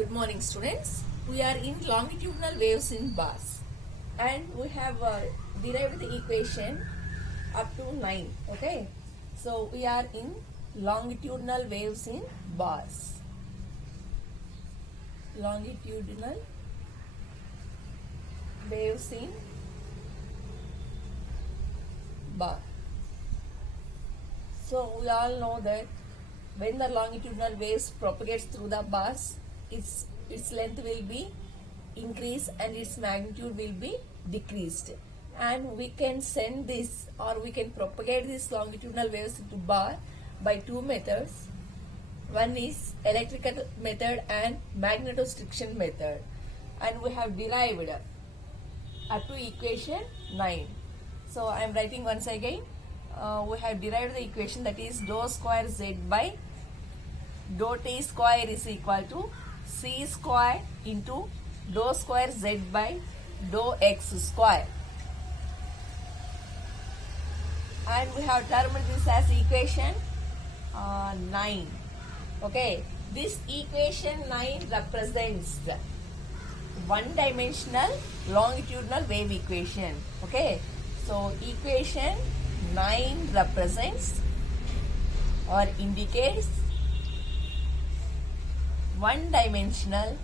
Good morning, students. We are in longitudinal waves in bars, and we have derived the equation up to 9. Okay, so we are in longitudinal waves in bars. Longitudinal waves in bar. So we all know that when the longitudinal waves propagates through the bars, its length will be increased and its magnitude will be decreased. And we can send this, or we can propagate these longitudinal waves into bar by two methods. One is electrical method and magnetostriction method, and we have derived up to equation 9. So I am writing once again. We have derived the equation, that is dou square z by dou t square is equal to c square into dou square z by dou x square, and we have termed this as equation 9. Okay, this equation 9 represents one dimensional longitudinal wave equation. Okay, so equation 9 represents or indicates one dimensional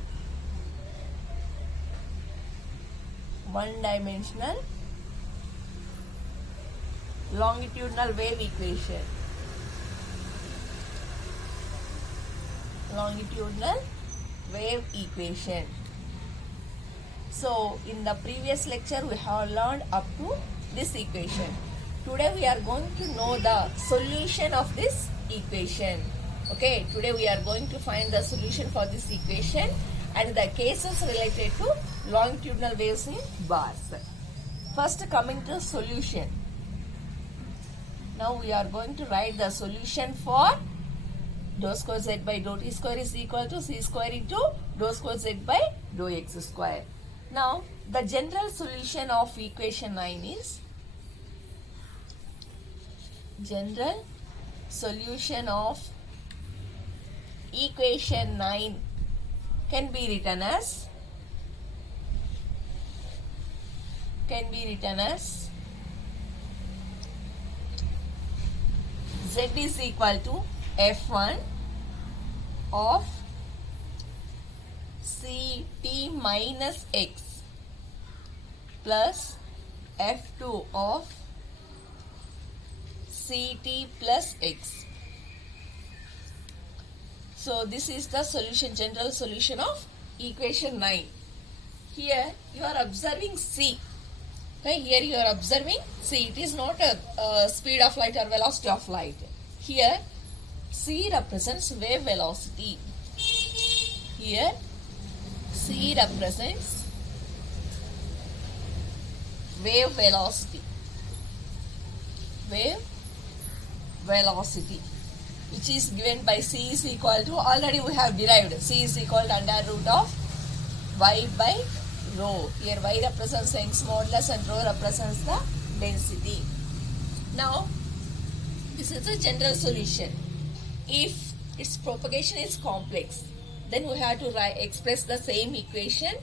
longitudinal wave equation. So in the previous lecture we have learned up to this equation. Today we are going to know the solution of this equation. Okay, today we are going to find the solution for this equation and the cases related to longitudinal waves in bars. First, coming to solution. Now we are going to write the solution for dou square z by dou t square is equal to c square into dou square z by dou x square. Now the general solution of equation 9 is, general solution of equation 9 can be written as z is equal to f1 of ct minus x plus f2 of ct plus x. So this is the solution, general solution of equation 9. Here you are observing c. Okay, here you are observing c. It is not a speed of light or velocity of light. Here c represents wave velocity. Here c represents wave velocity. Which is given by c is equal to, already we have derived, c is equal to under root of y by rho. Here y represents Young's modulus and rho represents the density. Now this is the general solution. If its propagation is complex, then we have to express the same equation,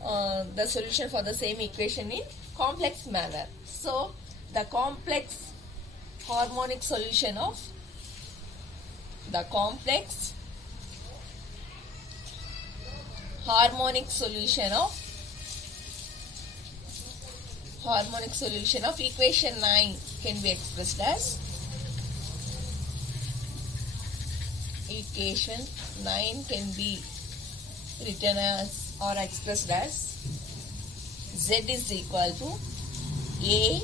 the solution for the same equation in complex manner. So the complex harmonic solution of equation 9 can be expressed as, equation 9 can be written as or expressed as z is equal to a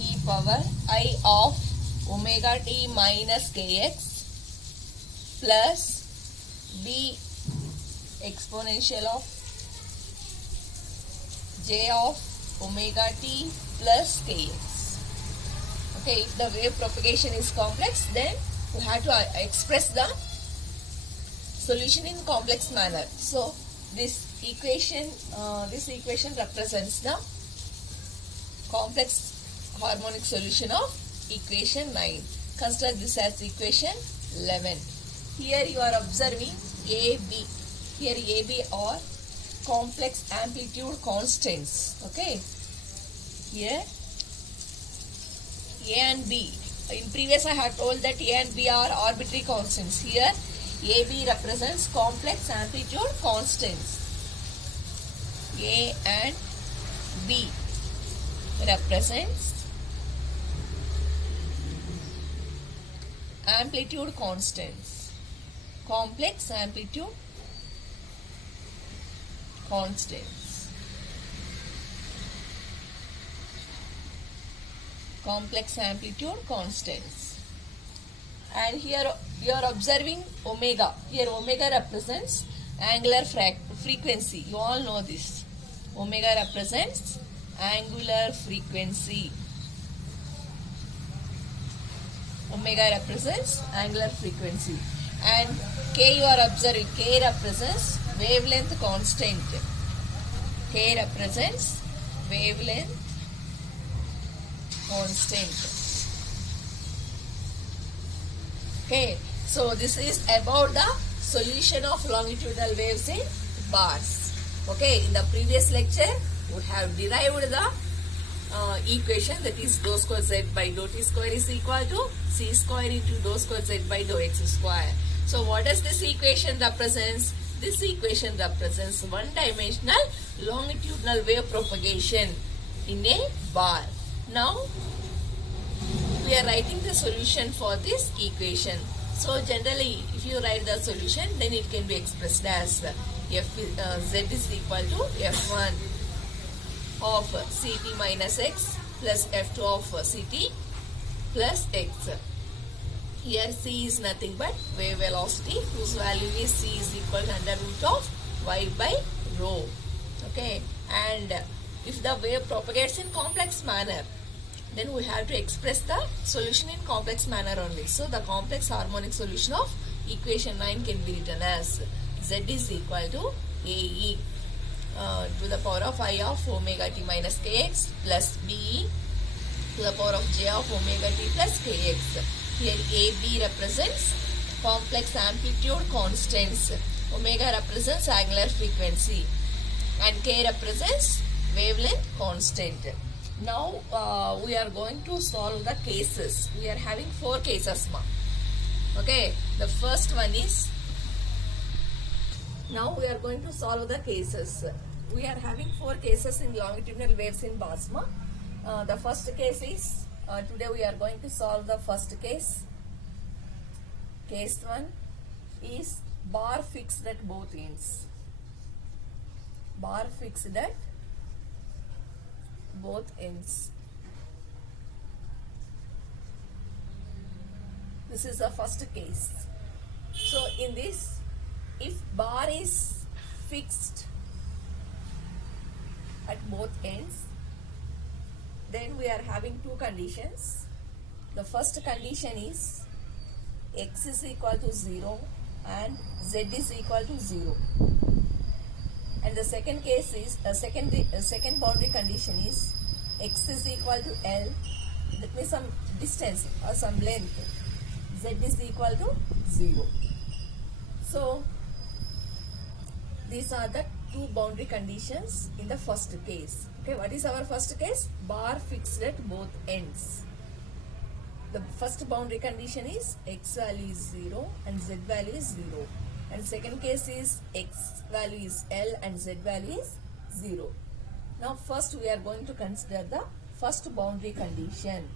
e power I of omega t minus kx plus b exponential of j of omega t plus kx. Okay, if the wave propagation is complex, then we have to express the solution in complex manner. So this equation represents the complex harmonic solution of equation 9. Consider this as equation 11. Here you are observing AB. Here AB are complex amplitude constants. Okay. Here A and B. In previous I had told that A and B are arbitrary constants. Here AB represents complex amplitude constants. A and B represents amplitude constants. Complex amplitude constants. Complex amplitude constants. And here you are observing omega. Here omega represents angular frequency. You all know this. Omega represents angular frequency. Omega represents angular frequency. And K you are observing. K represents wavelength constant. K represents wavelength constant. Okay, so this is about the solution of longitudinal waves in bars. Okay, in the previous lecture we have derived the equation, that is dou square z by dou t square is equal to c square into dou square z by dou x square. So what does this equation represents? This equation represents one-dimensional longitudinal wave propagation in a bar. Now we are writing the solution for this equation. So generally if you write the solution, then it can be expressed as z is equal to f1 of ct minus x plus f2 of ct plus x. Here c is nothing but wave velocity, whose value is c is equal to under root of y by rho. Okay, and if the wave propagates in complex manner, then we have to express the solution in complex manner only. So the complex harmonic solution of equation 9 can be written as z is equal to ae to the power of I of omega t minus kx plus be to the power of j of omega t plus kx. Here AB represents complex amplitude constants, omega represents angular frequency, and k represents wavelength constant. Now we are going to solve the cases. We are having 4 cases. Okay, the first one is, now we are going to solve the cases. We are having 4 cases in longitudinal waves in BASMA. The first case is, today we are going to solve the first case. Case 1 is bar fixed at both ends. Bar fixed at both ends. This is the first case. So in this, if bar is fixed at both ends, then we are having 2 conditions. The first condition is x is equal to 0 and z is equal to 0. And the second case is, second boundary condition is x is equal to L, that means some distance or some length, z is equal to 0. So these are the 2 boundary conditions in the first case. Okay, what is our first case? Bar fixed at both ends. The first boundary condition is x value is 0 and z value is 0. And second case is x value is L and z value is 0. Now first we are going to consider the first boundary condition.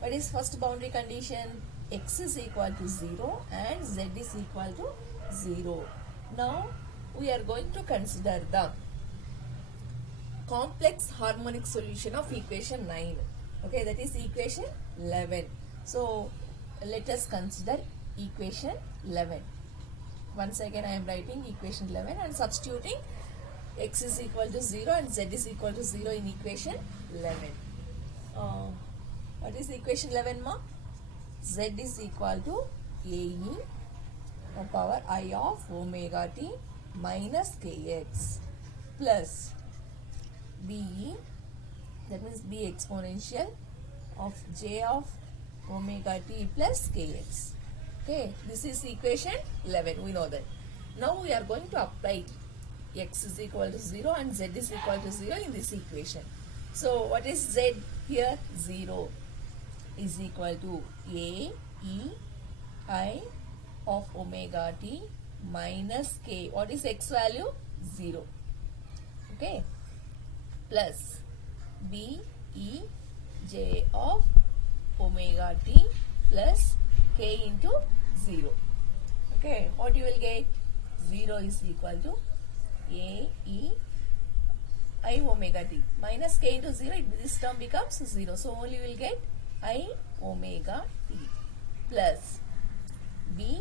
What is first boundary condition? X is equal to 0 and z is equal to 0. Now we are going to consider the complex harmonic solution of equation 9. Okay, that is equation 11. So let us consider equation 11. Once again I am writing equation 11 and substituting x is equal to 0 and z is equal to 0 in equation 11. What is equation 11 ma? Z is equal to ae power I of omega t minus kx plus be, that means b exponential of j of omega t plus kx. Okay, this is equation 11, we know that. Now we are going to apply x is equal to 0 and z is equal to 0 in this equation. So what is z here? 0 is equal to a e I of omega t minus k. What is x value? 0. Okay. Plus b e j of omega t plus k into 0. Okay. What you will get? 0 is equal to a e I omega t minus k into 0. This term becomes 0. So only we will get I omega t plus b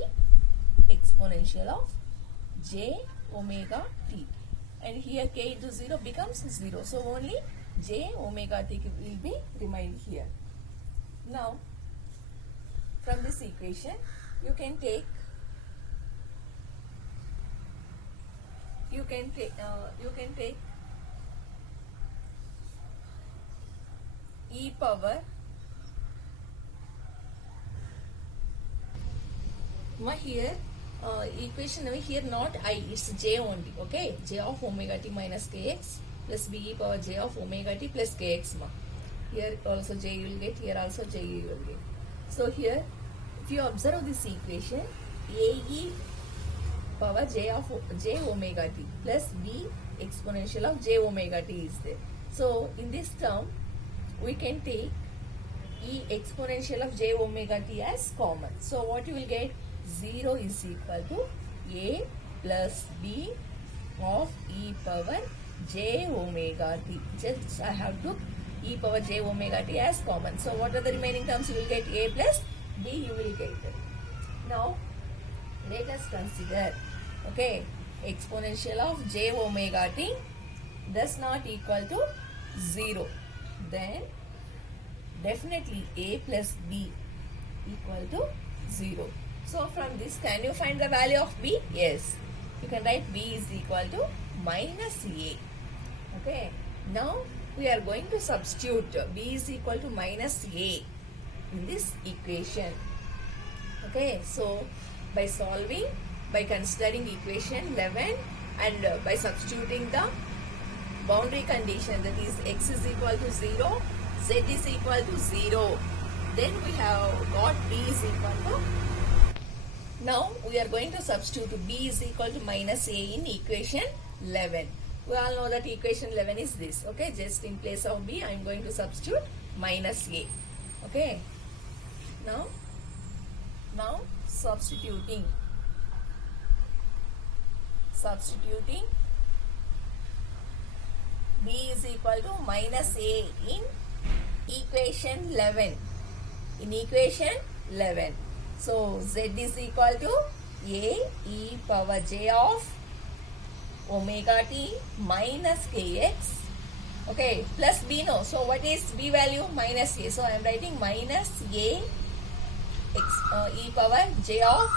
exponential of j omega t, and here k into 0 becomes 0, so only j omega t will be remain here. Now from this equation you can take e power here equation here not I, it's j only. Okay, j of omega t minus kx plus b e power j of omega t plus kx ma. Here also j you will get, here also j you will get. So here if you observe this equation, a e power j of j omega t plus b exponential of j omega t is there. So in this term we can take e exponential of j omega t as common. So what you will get? 0 is equal to a plus b of e power j omega t. Just I have to e power j omega t as common. So what are the remaining terms? You will get a plus b you will get. Now let us consider, okay, exponential of j omega t does not equal to 0. Then definitely a plus b equal to 0. So from this, can you find the value of b? Yes. You can write b is equal to minus a. Okay. Now we are going to substitute b is equal to minus a in this equation. Okay. So by solving, by considering equation 11 and by substituting the boundary condition, that is x is equal to 0, z is equal to 0, then we have got b is equal to. Now we are going to substitute b is equal to minus a in equation 11. We all know that equation 11 is this. Okay, just in place of b I am going to substitute minus a. Okay. Now substituting b is equal to minus a in equation 11. In equation 11. So z is equal to a e power j of omega t minus kx. Okay, plus b no. So what is b value? Minus a. So I am writing minus a e power j of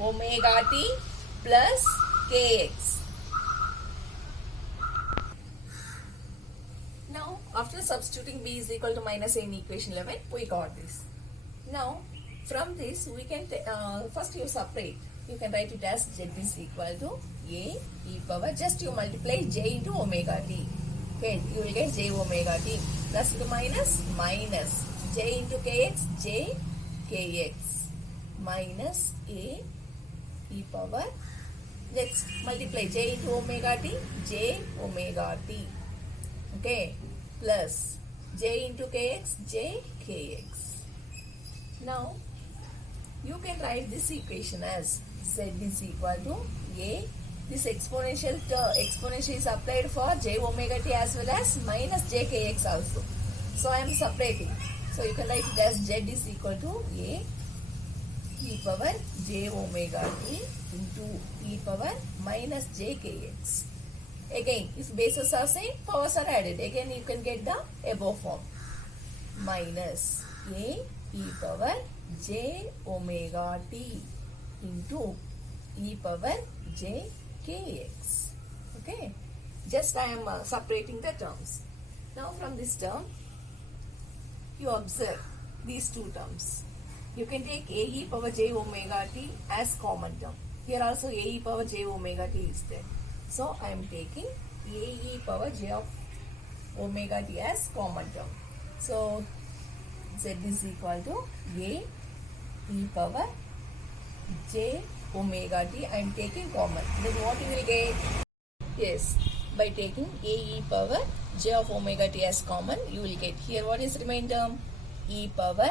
omega t plus kx. Now after substituting b is equal to minus a in equation 11, we got this. Now from this we can first you separate. You can write it as z is equal to a e power, just you multiply j into omega t. Okay, you will get j omega t plus to minus j into kx, j kx minus a e power. Let's multiply j into omega t, j omega t. Okay, plus j into kx, j kx. Now you can write this equation as z is equal to a. This exponential is applied for j omega t as well as minus j kx also. So I am separating. So you can write it as z is equal to a e power j omega t into e power minus j kx. Again, if bases are same, powers are added. Again, you can get the above form. Minus a e power j omega t into e power j kx. Okay. Just I am separating the terms. Now from this term, you observe these two terms. You can take a e power j omega t as common term. Here also a e power j omega t is there. So I am taking a e power j of omega t as common term. So z is equal to a e power j omega t. I am taking common. Then what you will get? Yes, by taking a e power j of omega t as common, you will get here what is remaining term? E power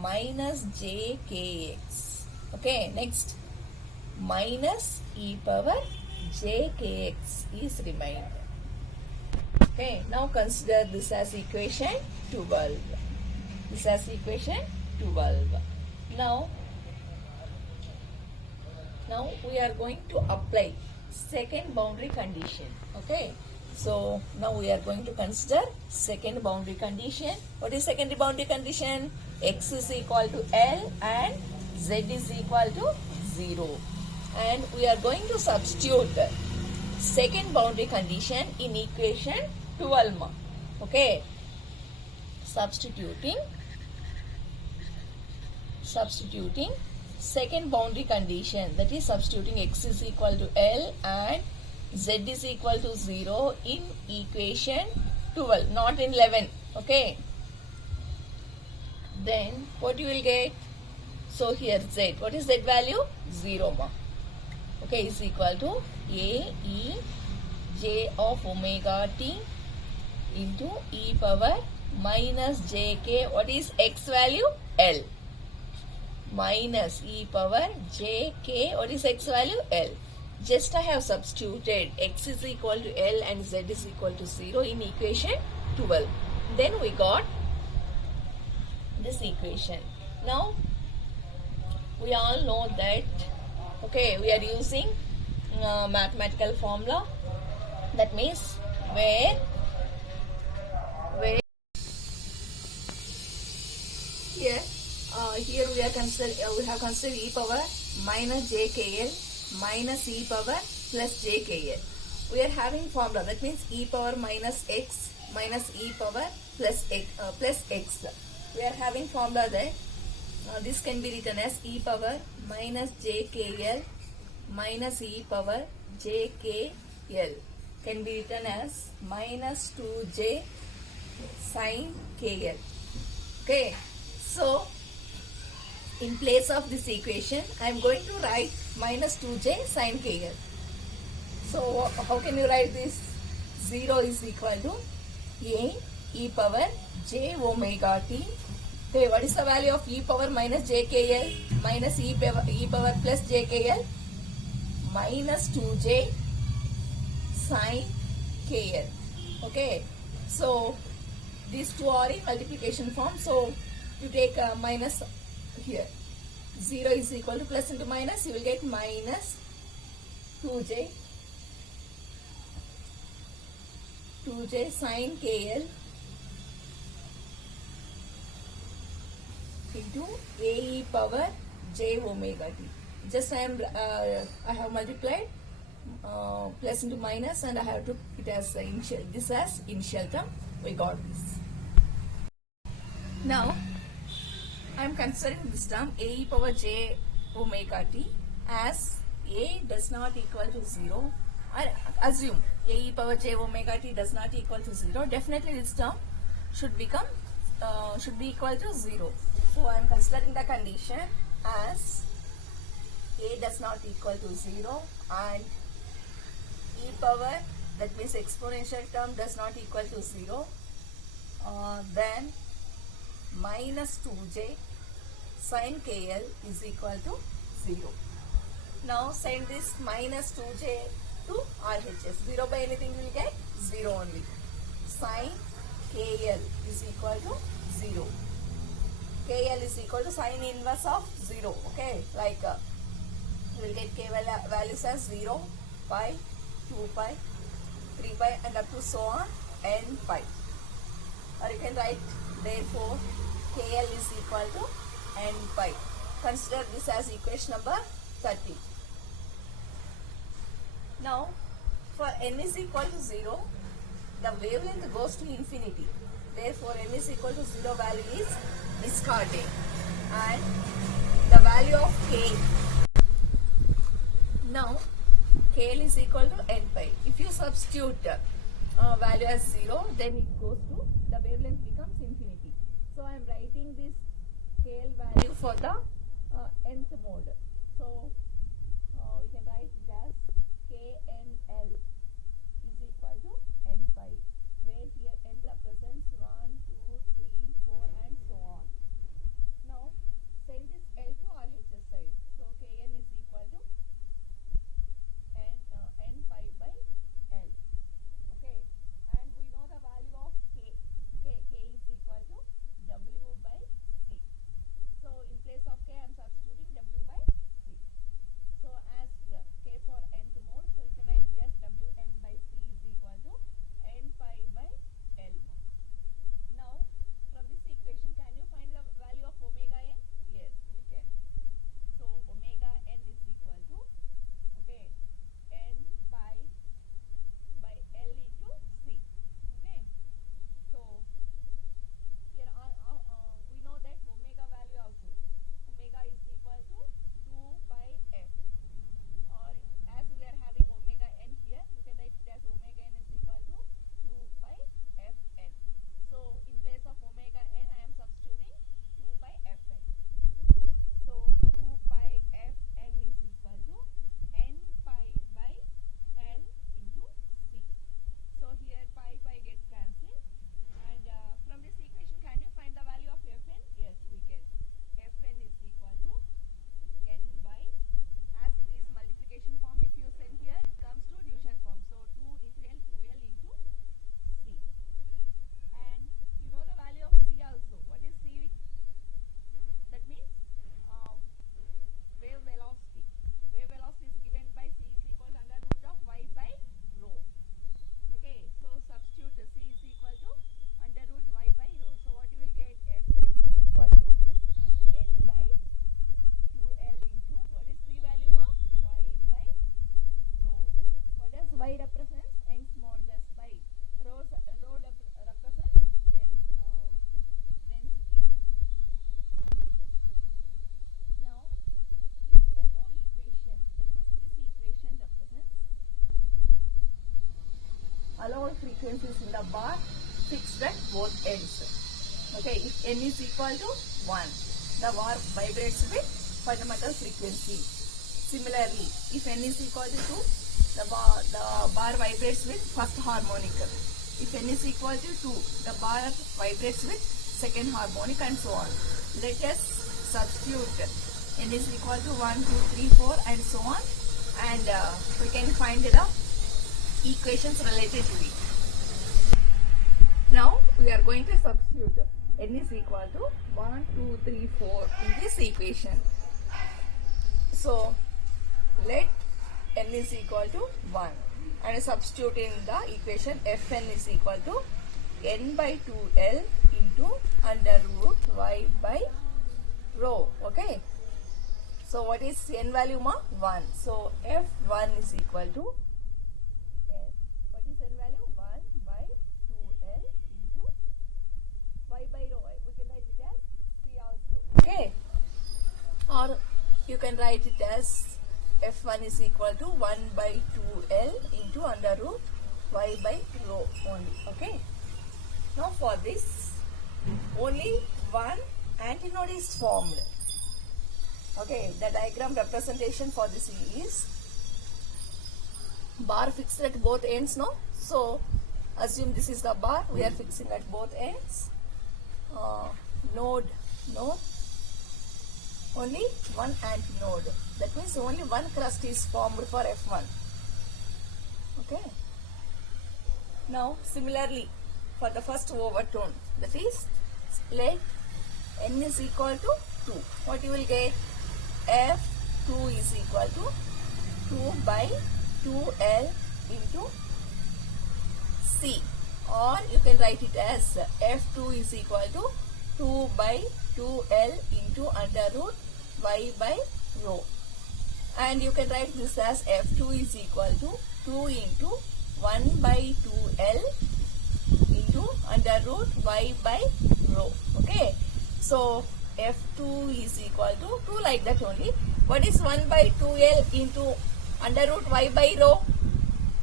minus j kx. Okay, next minus e power j kx is remained. Okay, now consider this as equation 12. This as equation 12. Now we are going to apply second boundary condition. Okay, so now we are going to consider second boundary condition. What is secondary boundary condition? X is equal to L and Z is equal to 0. And we are going to substitute second boundary condition in equation 12. Okay, substituting second boundary condition, that is substituting x is equal to L and z is equal to 0 in equation 12, not in 11. Okay, then what you will get? So here z, what is z value? 0. Okay, is equal to a e j of omega t into e power minus jk. What is x value? L. Minus e power jk. What is x value? L. Just I have substituted x is equal to L and z is equal to 0 in equation 12. Then we got this equation. Now we all know that, okay, we are using mathematical formula. That means where here we have considered e power minus jkl minus e power plus jkl. We are having formula, that means e power minus x minus e power plus x. We are having formula that this can be written as e power minus jkl minus e power jkl, can be written as minus 2j sin kl. Okay, so in place of this equation, I am going to write minus 2j sin kl. So how can you write this? 0 is equal to a e power j omega t. Okay, what is the value of e power minus jkl minus e power plus jkl? Minus 2j sin kl. Okay, so these two are in multiplication form. So you take minus here. 0 is equal to plus into minus, you will get minus 2j sin kl into a e power j omega t. Just I have multiplied plus into minus and I have to put it as initial, this as initial term. We got this. Now I am considering this term a e power j omega t as a does not equal to 0. I assume a e power j omega t does not equal to 0. Definitely this term should be equal to 0. So I am considering the condition as a does not equal to 0 and e power, that means exponential term, does not equal to 0. Then minus 2j sin kl is equal to 0. Now send this minus 2j to RHS. 0 by anything you will get 0 only. Sin kl is equal to 0. KL is equal to sin inverse of 0. Okay, like you will get k values as 0, pi, 2 pi, 3 pi and up to so on n pi. Or you can write therefore KL is equal to n pi. Consider this as equation number 30. Now for n is equal to 0, the wavelength goes to infinity. Therefore n is equal to 0 value is discarded and the value of k Now KL is equal to n pi. If you substitute value as 0, then it goes to, the wavelength becomes infinity. So I am writing this KL value for the nth mode. So we can write it as KNL is equal to n pi, where here n represents 1, 2, 3, 4 and so on. Now send this L to RHS side. So Kn is equal to n pi by L. Okay, and we know the value of K. Okay, K is equal to W by C. So in place of K I am substituting W by C. So as K for nth mode, so you can write it as Wn by C is equal to n pi by L mode. Now from this equation, can you find the value of omega n? Yes, we can. So omega n is equal to, okay, n pi by L into C. Okay, so here we know that omega value also. Omega is equal to 2 pi f, or as we are having omega n here, you can write it as omega n is equal to 2 pi fn. So in place of omega n I am substituting 2 pi fn. So 2 pi fn is equal to n pi by L into C. So here pi gets cancelled, and from this equation can you find the value of fn? Yes, we can. Fn is equal to n by, as it is multiplication form, if you send here it comes to division form. So 2 into L, 2L into C. And you know the value of C also. What is C? That means wave velocity. Wave velocity is given by C is equal to under root of y by rho. Okay, so substitute C is equal to under root y by rho. So what you will get? Fn is equal to n by 2L into, what is C value ma? Y by rho. What does y represents? Young's modulus by rho represents density. Now this above equation, that means this equation represents allowed frequencies in the bar fixed at both ends. Okay, if n is equal to 1, the bar vibrates with fundamental frequency. Similarly, if n is equal to 2, the bar vibrates with first harmonic. If n is equal to 2, the bar vibrates with second harmonic, and so on. Let us substitute n is equal to 1, 2, 3, 4 and so on, and we can find the equations related to it. Now we are going to substitute n is equal to 1, 2, 3, 4 in this equation. So let n is equal to 1 and substitute in the equation fn is equal to n by 2L into under root y by rho. Okay, so what is n value ma? 1. So f1 is equal to, what is n value? 1 by 2L into y by rho. We can write it as C also. Okay, or you can write it as f1 is equal to 1 by 2L into under root y by rho only. Okay, now for this only one antinode is formed. Okay, the diagram representation for this is bar fixed at both ends, no? So assume this is the bar, we are fixing at both ends. Node, only one antinode. That means only one crust is formed for F1. Okay. Now similarly for the first overtone, that is, let n is equal to 2. What you will get? F2 is equal to 2 by 2L into C, or you can write it as F2 is equal to 2 by 2L into under root y by rho, and you can write this as F2 is equal to 2 into 1 by 2L into under root y by rho. Okay, so F2 is equal to 2 like that only. What is 1 by 2L into under root y by rho.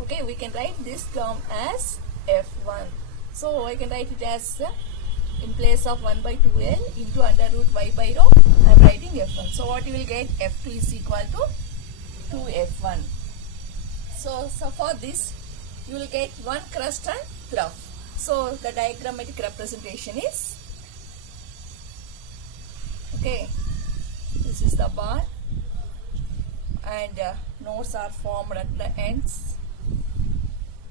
Okay, we can write this term as f1. So I can write it as in place of 1 by 2l into under root y by rho, I am writing f1. So what you will get, f2 is equal to 2f1. So for this you will get one crust and trough. So the diagrammatic representation is, okay, this is the bar and nodes are formed at the ends.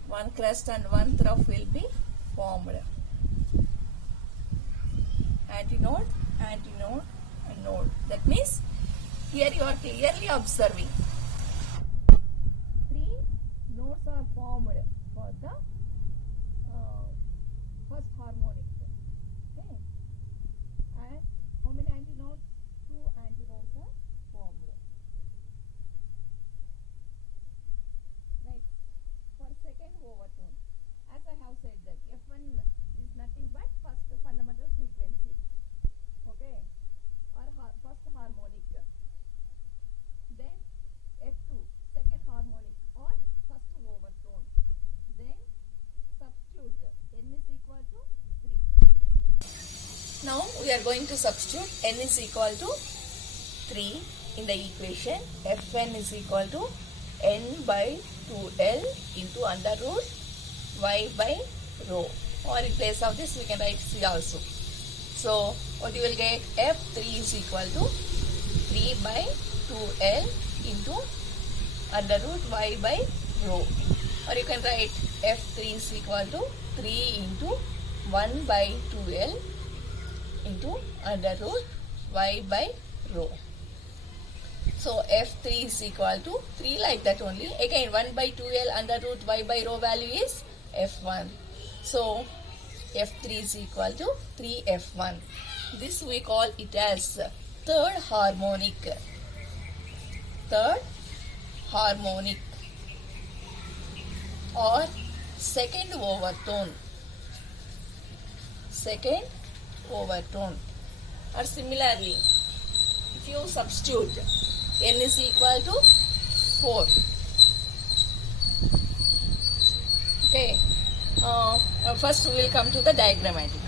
One crest and one trough will be formed. Antinode, antinode and node. That means here you are clearly observing three nodes are formed for the first harmonic. Okay. And how many antinodes? Two antinodes are formed. Next, for second overtone, as I have said that F1 is nothing but first fundamental frequency, okay, or first harmonic. Then F2, second harmonic or first overtone. Then substitute n is equal to 3. Now we are going to substitute n is equal to 3 in the equation. Fn is equal to n by 2l into under root y by rho, or in place of this we can write c also. So what you will get, f3 is equal to 3 by 2l into under root y by rho, or you can write f3 is equal to 3 into 1 by 2l into under root y by rho. So f3 is equal to 3 like that only. Again 1 by 2l under root y by rho value is f1. So f3 is equal to 3f1. This we call it as third harmonic. Third harmonic or second overtone. Second overtone. Or similarly, if you substitute n is equal to 4. Okay. First we will come to the diagrammatic.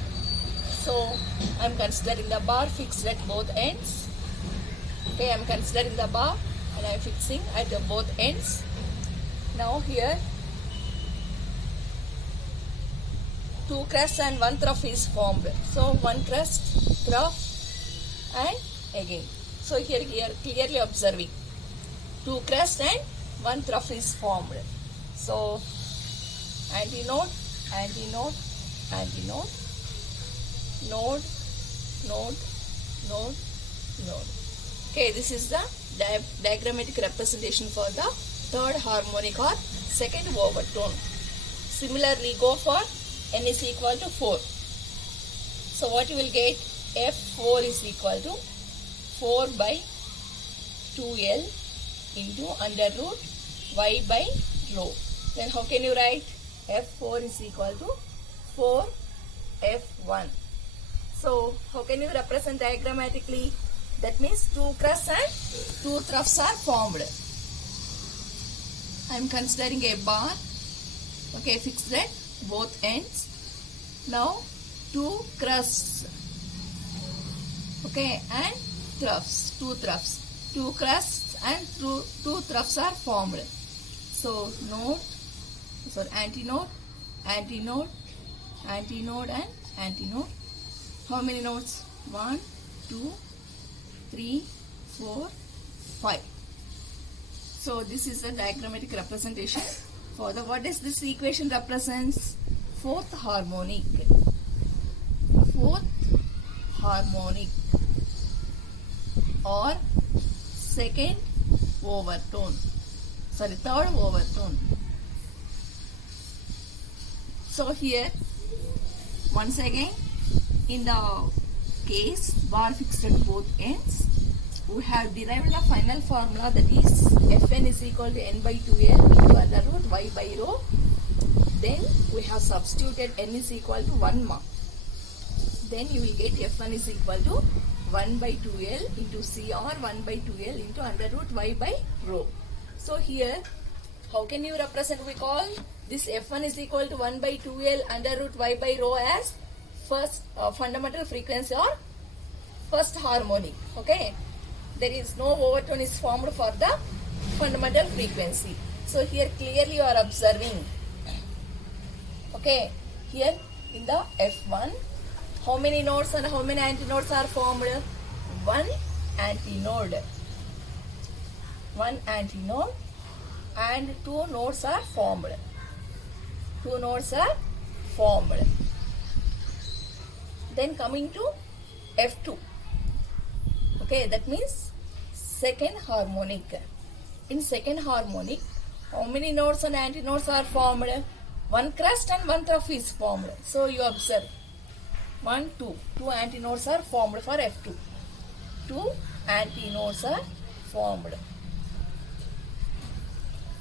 So I am considering the bar fixed at both ends. Okay, I am considering the bar and I am fixing at both ends. Now here 2 crust and 1 trough is formed. So 1 crust, trough and again. So here clearly observing 2 crust and 1 trough is formed. So antinode, antinode, antinode, node, node, node, node. Okay, this is the diagrammatic representation for the third harmonic or second overtone. Similarly, go for n is equal to 4. So what you will get, f4 is equal to 4 by 2l into under root y by rho. Then how can you write? f4 is equal to 4f1. So how can you represent diagrammatically? That means 2 crusts and 2 troughs are formed. I am considering a bar, okay, fixed at both ends. Now 2 crusts, okay, and troughs, 2 troughs. 2 crusts and 2 troughs are formed. So node, sorry, antinode, antinode, antinode and antinode. How many nodes? 1, 2, 3, 4, 5. So this is the diagrammatic representation for the, what is this equation represents? Fourth harmonic. Fourth harmonic or second overtone. Sorry, third overtone. So here once again, in the case bar fixed at both ends, we have derived the final formula, that is Fn is equal to n by 2l into under root y by rho. Then we have substituted n is equal to 1 mark. Then you will get F1 is equal to 1 by 2l into C or 1 by 2l into under root y by rho. So here, how can you represent? We call this F1 is equal to 1 by 2L under root y by rho as first fundamental frequency or first harmonic. Okay, there is no overtone is formed for the fundamental frequency. So here clearly you are observing. Okay, here in the F1, how many nodes and how many antinodes are formed? One antinode. One antinode and two nodes are formed. Two nodes are formed. Then coming to F2. Okay, that means second harmonic. In second harmonic, how many nodes and antinodes are formed? One crest and one trough is formed. So you observe 1, 2. Two antinodes are formed for F2. Two antinodes are formed.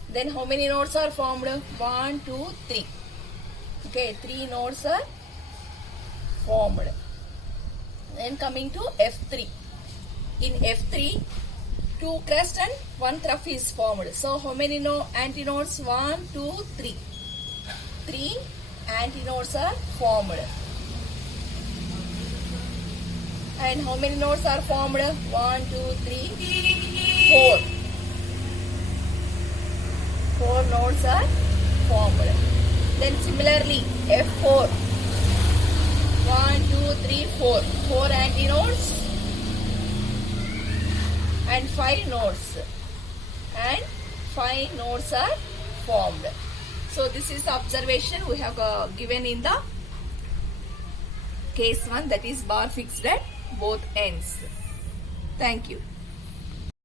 Then how many nodes are formed? 1, 2, 3. Okay, 3 nodes are formed. Then coming to F3. In F3, 2 crest and 1 trough is formed. So how many antinodes? 1, 2, 3. 3 antinodes are formed. And how many nodes are formed? 1, 2, 3, 4. 4 nodes are formed. Then similarly, F4. 1, 2, 3, 4. 4 antinodes and 5 nodes. And 5 nodes are formed. So this is the observation we have given in the case 1, that is bar fixed at both ends. Thank you.